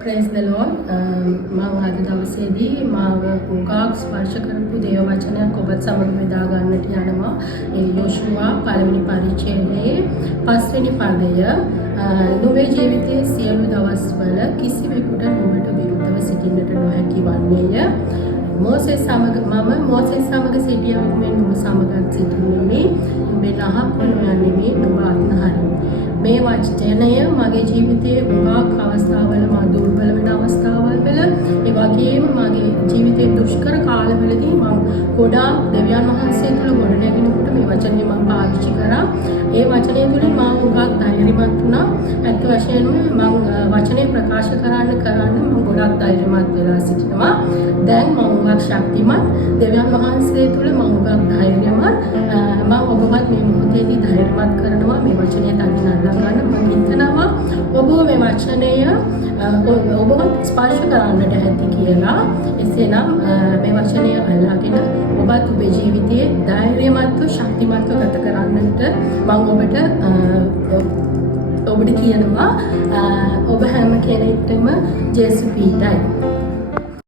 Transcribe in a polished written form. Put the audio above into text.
Praise the Lord. මම අද දවසේදී මාව පුකාක් ස්පර්ශ කරපු දේව වචනයක් ඔබත් සමග බෙදා ගන්නට යනවා. ඒ යෝෂුවා පළවෙනි පරිච්ඡේදයේ 5 වෙනි පදය. නුඹේ ජීවිතයේ සියලු දවස්වල කිසිවෙකුට නුඹට විරුද්ධව සිටින්නට නොහැකි වන්නේය. මෝසෙස් සමග සිටියා මෙන් නුඹ සමගත් සිටින්නේ නුඹේ නහක් නොයන්නේ නුඹ අත්හරින්න. මේ වචනය මගේ ජීවිතයේ උගාක් අවස්ථාවල මා දුර්වල වෙන අවස්ථාවල් වල ඒ වගේම මගේ ජීවිතයේ දුෂ්කර කාලවලදී මම ගොඩාක් දෙවියන් වහන්සේ තුළ ගොඩනැගෙනකොට මේ වචනේ මම පාවිච්චි කරා. ඒ වචනය තුළින් මම උගාක් ධෛර්යමත් වුණා. ඇත්ත වශයෙන්ම මම වචනේ ප්‍රකාශ කරන්න මම ගොඩාක් ධෛර්යමත් වෙලා සිටිනවා. දැන් මම උගාක් ශක්තිමත් දෙවියන් වහන්සේ තුළ මම උගාක් ධෛර්යමත් මම ඔබවත් මේ මොහොතේදී ධෛර්යමත් කරනවා මේ වචනය තනින් අල්ලා ගන්න මම හිතනවා ඔබ මේ වචනය ඔබ ස්පර්ශ කරන්නට ඇති කියලා. එසේනම් මේ වචනය අල්ලාගෙන ඔබත් ඔබේ ජීවිතයේ ධෛර්යමත්ව ශක්තිමත්ව ගත කරන්නට මම ඔබට කියනවා. ඔබ හැම කෙනෙක්ටම ජේසු පීඩයි.